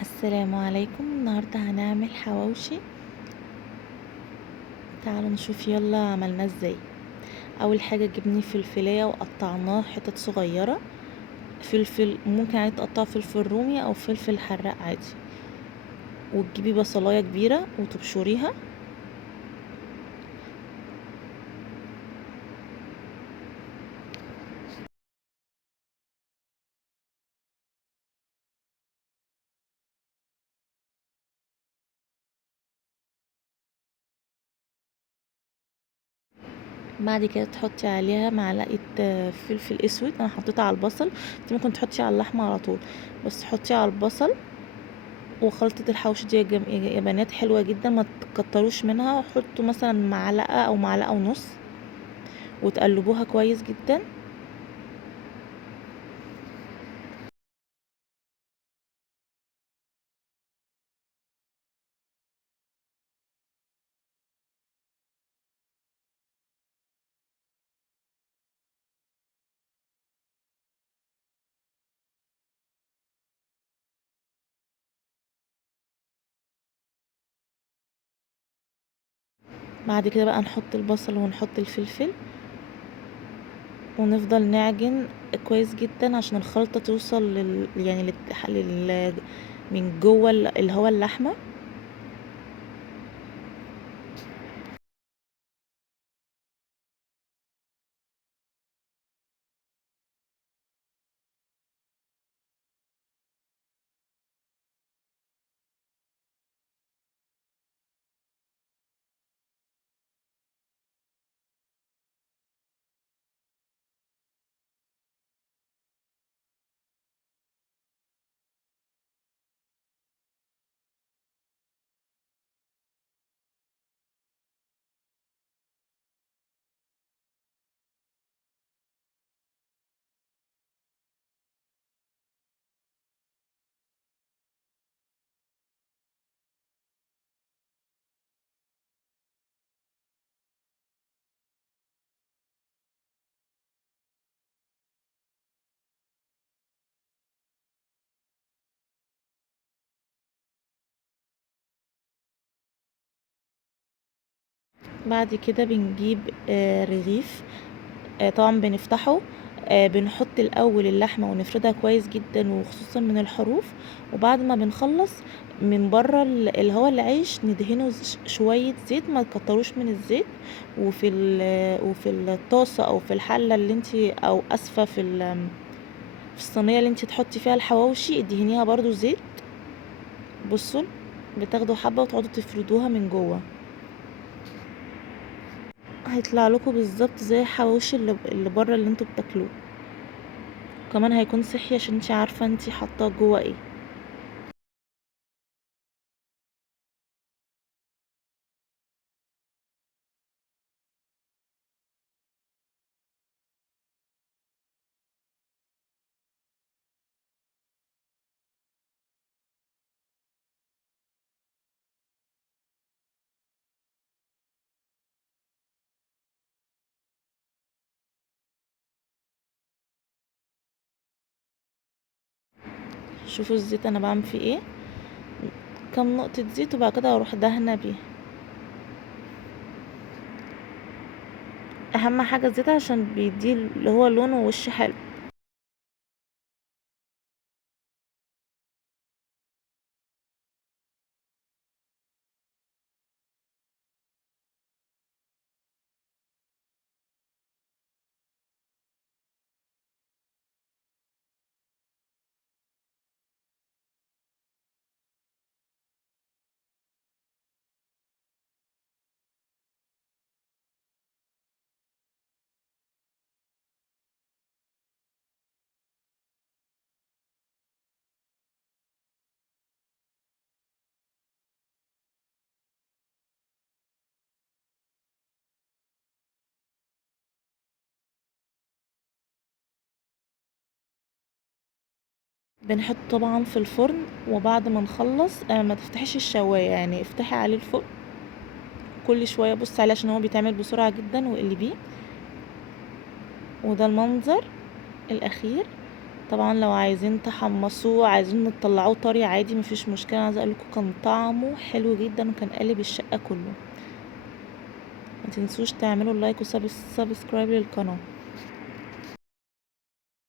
السلام عليكم. النهاردة هنعمل حواوشي. تعالوا نشوف يلا عملناه ازاي. اول حاجة جبني فلفلاية وقطعناه حتت صغيرة. فلفل ممكن عادي تقطع فلفل رومي او فلفل حراق عادي، وتجيبي بصلاية كبيرة وتبشريها. بعد كده تحطي عليها معلقة فلفل اسود. انا حطيتها على البصل، انت ممكن تحطي على اللحمة على طول، بس حطي على البصل. وخلطة الحوش دي يا بنات حلوة جدا، ما تكتروش منها. حطوا مثلا معلقة او معلقة ونص وتقلبوها كويس جدا. بعد كده بقى نحط البصل ونحط الفلفل ونفضل نعجن كويس جدا عشان الخلطة توصل من جوه اللي هو اللحمة. بعد كده بنجيب رغيف. طبعا بنفتحه. بنحط الاول اللحمه ونفردها كويس جدا وخصوصا من الحروف. وبعد ما بنخلص من بره اللي هو العيش ندهنه شويه زيت، ما تكتروش من الزيت. وفي الطاسه او في الحله اللي انتي او اسفه في الصينيه اللي انتي تحطي فيها الحواوشي ادهنيها برضو زيت. بصوا، بتاخدوا حبه وتقعدوا تفردوها من جوه، هيطلع لكم بالظبط زي الحواوشي اللي بره اللي انتوا بتاكلوه. كمان هيكون صحي عشان انتي عارفة انتي حاطاه جوه ايه. شوفوا الزيت انا بعمل فيه ايه، كام نقطة زيت وبعد كده اروح دهنة بيه. اهم حاجة الزيت عشان بيديه اللي هو لون ووش حلو. بنحط طبعا في الفرن، وبعد ما نخلص ما تفتحيش الشواية، يعني افتحي عليه الفرن كل شوية، بصي عليه عشان هو بيتعمل بسرعة جدا، واقلبيه. وده المنظر الاخير. طبعا لو عايزين تحمصوه، عايزين تطلعوه طري عادي مفيش مشكله. عايزه اقولكم كان طعمه حلو جدا وكان قالب الشقه كله. ما تنسوش تعملوا لايك وسبسكرايب للقناه.